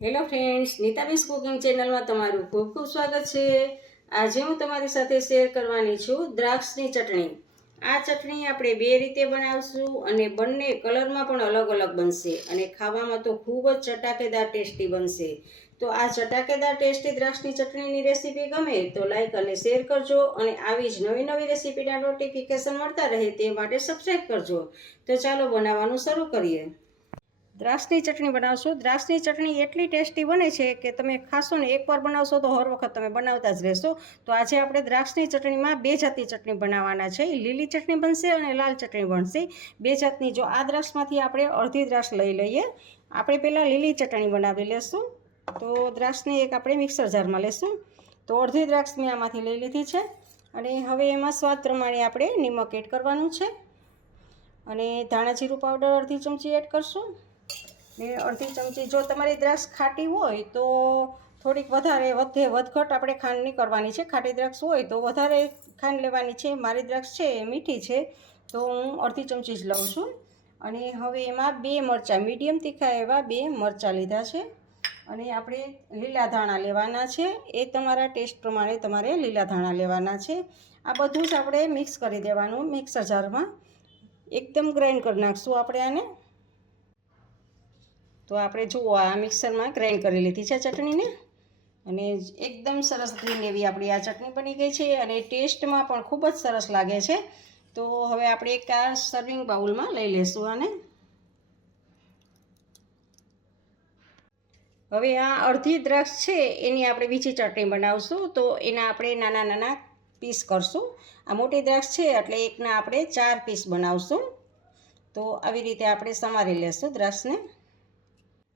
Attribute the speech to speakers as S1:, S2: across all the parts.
S1: Hello friends નીતાબેસ cooking ચેનલમાં તમારું ખૂબ ખૂબ સ્વાગત છે. આજે હું તમારી સાથે શેર કરવાની છું દ્રાક્ષની ચટણી. આ ચટણી આપણે બે રીતે બનાવશું અને બંને કલરમાં પણ અલગ અલગ બનશે અને ખાવામાં તો ખૂબ જ ચટાકેદાર ટેસ્ટી બનશે. તો આ ચટાકેદાર ટેસ્ટી દ્રાક્ષની ચટણીની રેસીપી ગમે તો લાઈક અને શેર કરજો અને આવી જ નવી નવી રેસીપીના નોટિફિકેશન મળતા રહે તે માટે સબસ્ક્રાઈબ કરજો. તો ચાલો બનાવવાનું શરૂ કરીએ. દ્રાક્ષની ચટણી બનાવશું. દ્રાસની ચટણી એટલી ટેસ્ટી બને છે કે તમે ખાશો ને એકવાર બનાવશો તો હર વખત તમે બનાવતા જ રહેશો. તો આજે આપણે દ્રાસની ચટણીમાં બે જાતની ચટણી બનાવવાના છે. લીલી ચટણી બનશે અને લાલ ચટણી બનશે. બે જાતની જો આ દ્રાસમાંથી આપણે અડધી દ્રાસ લઈ લઈએ. આપણે પહેલાં લીલી ચટણી બનાવી લેશું. તો દ્રાસની એક આપણે મિક્સર જારમાં લેશું. તો અડધી દ્રાક્ષ મેં આમાંથી લઈ લીધી છે. અને હવે એમાં સ્વાદ પ્રમાણે આપણે નિમક એડ કરવાનું છે. અને ધાણા જીરું પાવડર અડધી ચમચી એડ કરશું. ને અડધી ચમચી જો તમારી દ્રાક્ષ ખાટી હોય તો થોડીક વધારે વધે વધઘટ આપણે ખાંડની કરવાની છે. ખાટી દ્રાક્ષ હોય તો વધારે ખાંડ લેવાની છે. મારી દ્રાક્ષ છે એ મીઠી છે. તો હું અડધી ચમચી જ લઉં છું. અને હવે એમાં બે મરચાં, મીડિયમ તીખા એવા બે મરચાં લીધા છે. અને આપણે લીલા ધાણા લેવાના છે. એ તમારા ટેસ્ટ પ્રમાણે તમારે લીલા ધાણા લેવાના છે. આ બધું જ આપણે મિક્સ કરી દેવાનું મિક્સર જારમાં. એકદમ ગ્રાઇન્ડ કરી નાખશું આપણે આને. તો આપણે જુઓ આ મિક્સરમાં ગ્રાઇન્ડ કરી લીધી છે ચટણીને. અને એકદમ સરસ ગ્રીન એવી આપણી આ ચટણી બની ગઈ છે અને ટેસ્ટમાં પણ ખૂબ જ સરસ લાગે છે. તો હવે આપણે એક આ સર્વિંગ બાઉલમાં લઈ લઈશું આને. હવે આ અડધી દ્રાક્ષ છે એની આપણે બીજી ચટણી બનાવશું. તો એના આપણે નાના નાના પીસ કરશું. આ મોટી દ્રાક્ષ છે એટલે એકના આપણે ચાર પીસ બનાવશું. તો આવી રીતે આપણે સમારી લેશું દ્રાક્ષને.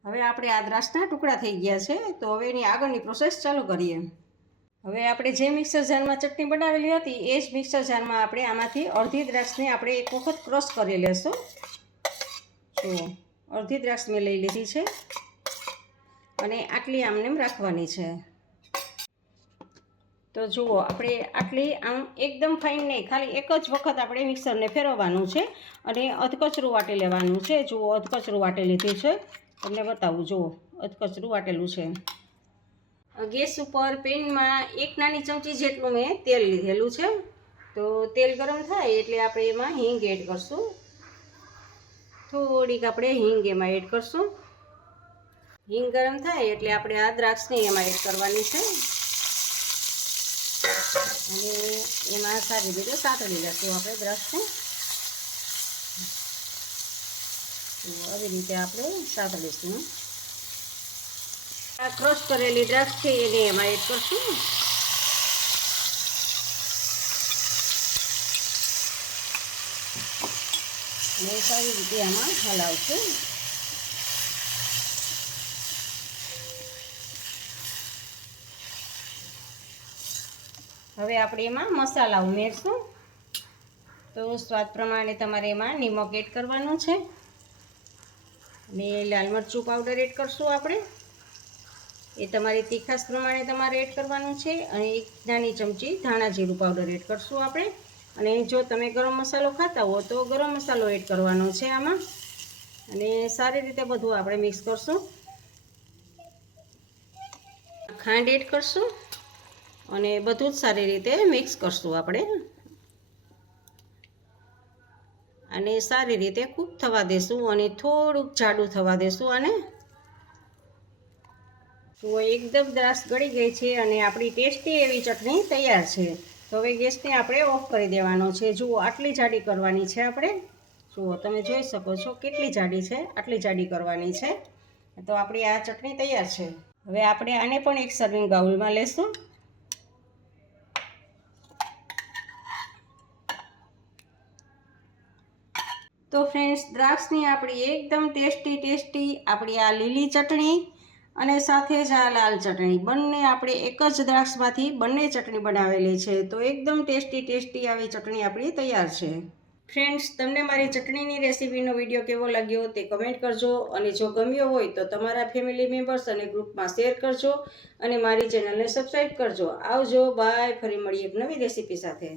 S1: હવે આપણે આ દ્રાસના ટુકડા થઈ ગયા છે, તો હવે એની આગળની પ્રોસેસ ચાલુ કરીએ. હવે આપણે જે મિક્સર જારમાં ચટણી બનાવેલી હતી, એ જ મિક્સર જારમાં આપણે આમાંથી અડધી દ્રાક્ષને આપણે એક વખત ક્રશ કરી લેશું. જુઓ અડધી દ્રાક્ષ મેં લઈ લીધી છે અને આટલી આમને રાખવાની છે. તો જુઓ, આપણે આટલી આમ એકદમ ફાઇન નહીં, ખાલી એક જ વખત આપણે મિક્સરને ફેરવવાનું છે અને અધકચરું વાટી લેવાનું છે. જુઓ, અધકચરું વાટી લીધું છે. તમને બતાવું, જુઓ, અધકચરું વાટેલું છે. ગેસ ઉપર પેનમાં એક નાની ચમચી જેટલું મેં તેલ લીધેલું છે. તો તેલ ગરમ થાય એટલે આપણે એમાં હિંગ એડ કરશું. થોડીક આપણે હિંગ એમાં એડ કરશું. હિંગ ગરમ થાય એટલે આપણે આ દ્રાક્ષને એમાં એડ કરવાની છે. અને એમાં સારી રીતે સાતળી લઈશું આપણે દ્રાક્ષને. આવી રીતે આપણે સાતળીશું આ ક્રશ કરેલી દ્રાક્ષ છે, એને એમાં એડ કરશું. ને સારી રીતે આમાં હલાવશું. હવે આપણે એમાં મસાલા ઉમેરશું. તો સ્વાદ પ્રમાણે તમારે એમાં નિમક એડ કરવાનું છે. અને લાલ મરચું પાવડર એડ કરશું આપણે. એ તમારી તીખાસ પ્રમાણે તમારે એડ કરવાનું છે અને એક નાની ચમચી ધાણા જીરું પાવડર એડ કરશું આપણે. અને જો તમે ગરમ મસાલો ખાતા હો તો ગરમ મસાલો એડ કરવાનો છે આમાં. અને સારી રીતે બધું આપણે મિક્સ કરશું. ખાંડ એડ કરશું અને બધું જ સારી રીતે મિક્સ કરશું આપણે. અને સારી રીતે ખૂબ થવા દેશું અને થોડુંક જાડું થવા દેશું આને તો એકદમ દ્રાસ ગળી ગઈ છે અને આપણી ટેસ્ટી એવી ચટણી તૈયાર છે. તો હવે ગેસને આપણે ઓફ કરી દેવાનો છે. જુઓ, આટલી જાડી કરવાની છે આપણે. જુઓ, તમે જોઈ શકો છો કેટલી જાડી છે, આટલી જાડી કરવાની છે. તો આપણી આ ચટણી તૈયાર છે. હવે આપણે આને પણ એક સર્વિંગ બાઉલમાં લેશું. તો ફ્રેન્ડ્સ દ્રાક્ષની આપણી એકદમ ટેસ્ટી ટેસ્ટી આપણી આ લીલી ચટણી અને સાથે જ આ લાલ ચટણી. બંને આપણે એક જ દ્રાક્ષમાંથી બંને ચટણી બનાવેલી છે. તો એકદમ ટેસ્ટી ટેસ્ટી આવી ચટણી આપણી તૈયાર છે. ફ્રેન્ડ્સ તમને મારી ચટણીની રેસીપીનો વીડિયો કેવો લાગ્યો તે કમેન્ટ કરજો અને જો ગમ્યો હોય તો તમારા ફેમિલી મેમ્બર્સ અને ગ્રુપમાં શેર કરજો અને મારી ચેનલને સબસ્ક્રાઈબ કરજો. આવજો બાય ફરી મળીએ એક નવી રેસીપી સાથે.